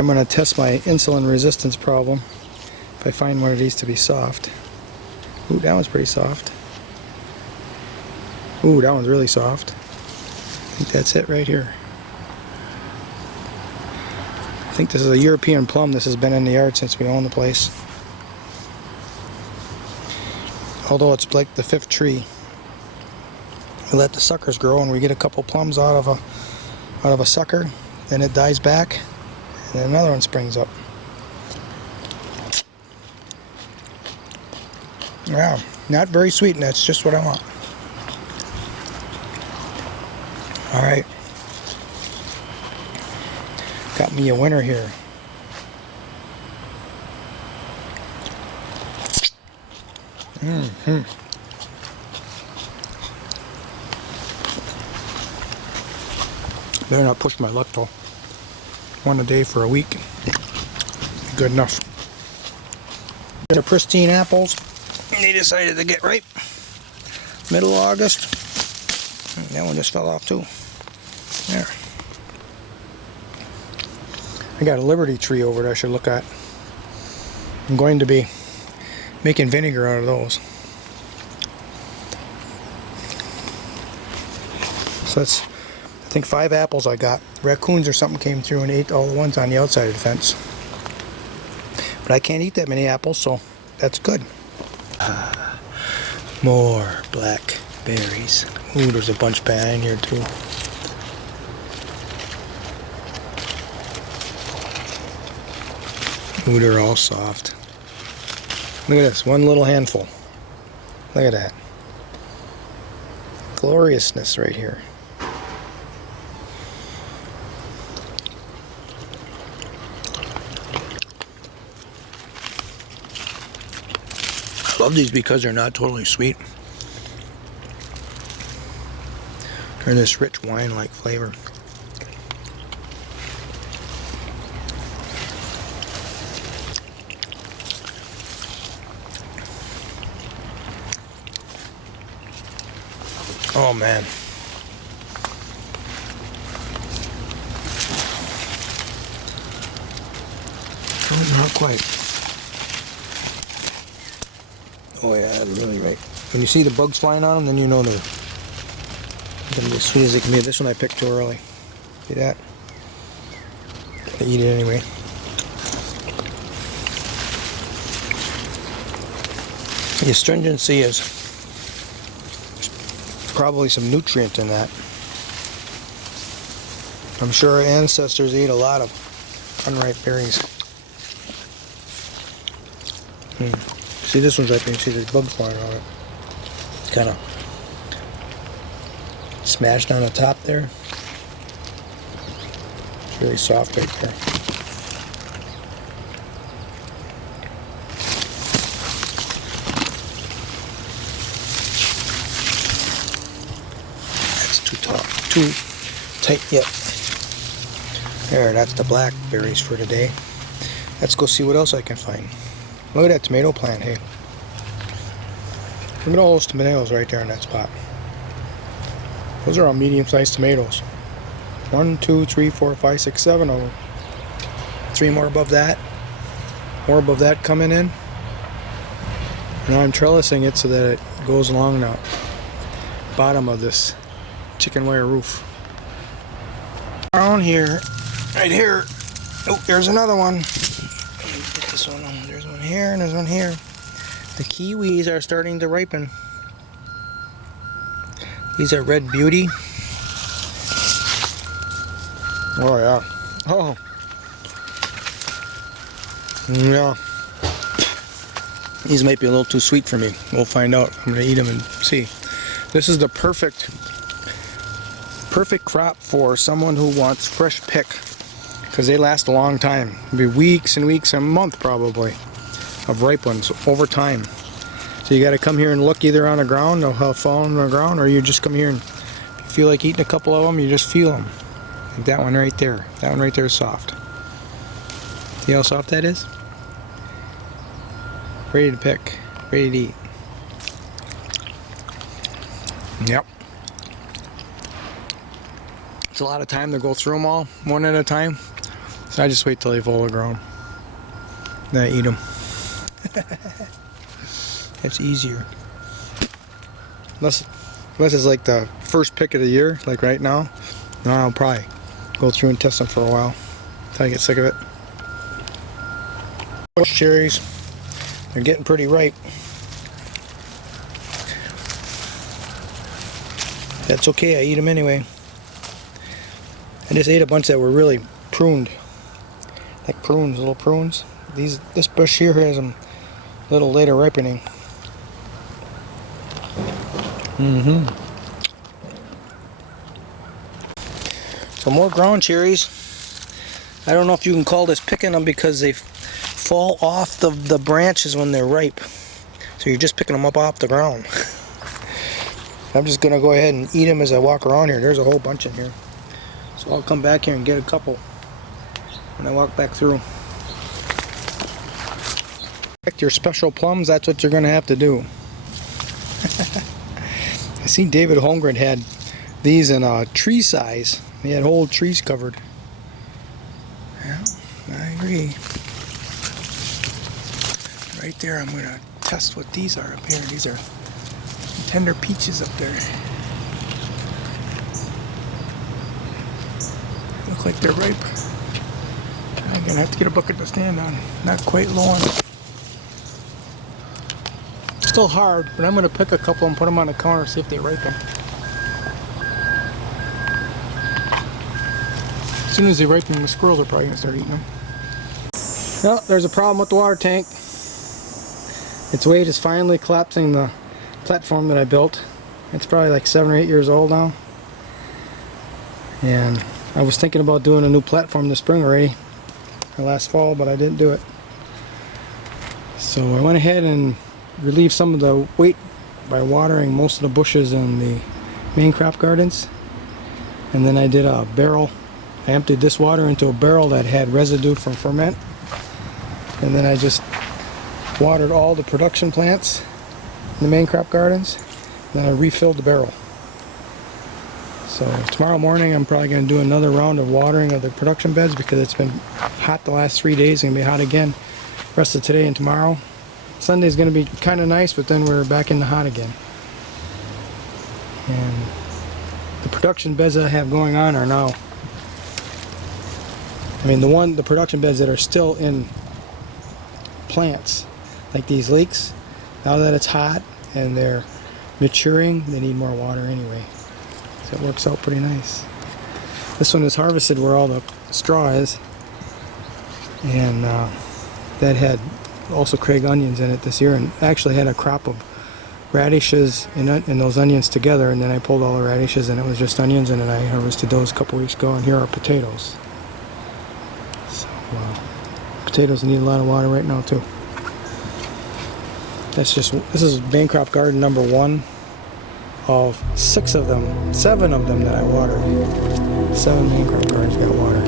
I'm going to test my insulin resistance problem if I find one of these to be soft. Ooh, that one's pretty soft. Ooh, that one's really soft. I think that's it right here. I think this is a European plum. This has been in the yard since we own the place. Although it's like the 5th tree. We let the suckers grow and we get a couple plums out of a sucker, then it dies back, and then another one springs up. Wow, not very sweet, and that's just what I want. Alright. Got me a winner here. Better not push my luck though. One a day for a week. Good enough. They're pristine apples. They decided to get ripe. Middle of August. That one just fell off too. There. I got a Liberty tree over there I should look at. I'm going to be making vinegar out of those. So that's, I think 5 apples I got. Raccoons or something came through and ate all the ones on the outside of the fence. But I can't eat that many apples, so that's good. More blackberries. Ooh, there's a bunch behind here too. Ooh, they're all soft. Look at this, one little handful. Look at that. Gloriousness right here. I love these because they're not totally sweet. They're this rich wine-like flavor. Oh man. Oh, not quite. Oh yeah, that's really right. When you see the bugs flying on them, then you know they're gonna be as sweet as they can be. This one I picked too early. See that? Gotta eat it anyway. The astringency is probably some nutrient in that. I'm sure our ancestors ate a lot of unripe berries. See, this one's ripe, you can see there's bugs flying on it. Kind of smashed on the top there. It's really soft right there. Too tight yet. There, that's the blackberries for today. Let's go see what else I can find. Look at that tomato plant, hey. Look at all those tomatoes right there in that spot. Those are all medium-sized tomatoes. 1, 2, 3, 4, 5, 6, 7 of them. 3 more above that. More above that coming in. Now I'm trellising it so that it goes along the bottom of this chicken wire roof. Around here, right here. Oh, there's another one. Get this one on. There's one here and there's one here. The kiwis are starting to ripen. These are Red Beauty. Oh yeah. Oh. Yeah. These might be a little too sweet for me. We'll find out. I'm gonna eat them and see. This is the perfect crop for someone who wants fresh pick, because they last a long time. It'll be weeks and weeks, a month probably, of ripe ones over time. So you got to come here and look either on the ground, they'll have fallen on the ground, or you just come here and if you feel like eating a couple of them, you just feel them. Like that one right there. That one right there is soft. See how soft that is? Ready to pick, ready to eat. Yep. It's a lot of time to go through them all one at a time. So I just wait till they full grown. Then I eat them. It's easier. Unless it's like the first pick of the year, like right now. No, I'll probably go through and test them for a while until I get sick of it. Bush cherries, they're getting pretty ripe. That's okay, I eat them anyway. I just ate a bunch that were really pruned. Like prunes, little prunes. This bush here has them a little later ripening. So more ground cherries. I don't know if you can call this picking them because they fall off the branches when they're ripe. So you're just picking them up off the ground. I'm just gonna go ahead and eat them as I walk around here. There's a whole bunch in here. So I'll come back here and get a couple when I walk back through. Your special plums, that's what you're gonna have to do. I seen David Holmgren had these in tree size. He had whole trees covered. Yeah, I agree. Right there, I'm gonna test what these are up here. These are tender peaches up there. Look like they're ripe. I'm gonna have to get a bucket to stand on. Not quite low on it. Still hard, but I'm gonna pick a couple and put them on the counter, see if they ripen. As soon as they ripen, the squirrels are probably gonna start eating them. Well, there's a problem with the water tank. Its weight is finally collapsing the platform that I built. It's probably like 7 or 8 years old now. And I was thinking about doing a new platform this spring already, or last fall, but I didn't do it. So I went ahead and relieved some of the weight by watering most of the bushes in the main crop gardens. And then I did a barrel. I emptied this water into a barrel that had residue from ferment. And then I just watered all the production plants in the main crop gardens. Then I refilled the barrel. So tomorrow morning I'm probably going to do another round of watering of the production beds because it's been hot the last 3 days. It's going to be hot again the rest of today and tomorrow. Sunday's going to be kind of nice, but then we're back in the hot again. And the production beds that I have going on are now, I mean the production beds that are still in plants, like these leeks, now that it's hot and they're maturing, they need more water anyway. So it works out pretty nice. This one is harvested where all the straw is, and that had also Craig onions in it this year, and actually had a crop of radishes and those onions together, and then I pulled all the radishes and it was just onions, and then I harvested those a couple weeks ago, and here are potatoes. So potatoes need a lot of water right now too. This is main crop garden number 1 of 7 of them that I watered. 7 main crop gardens got water.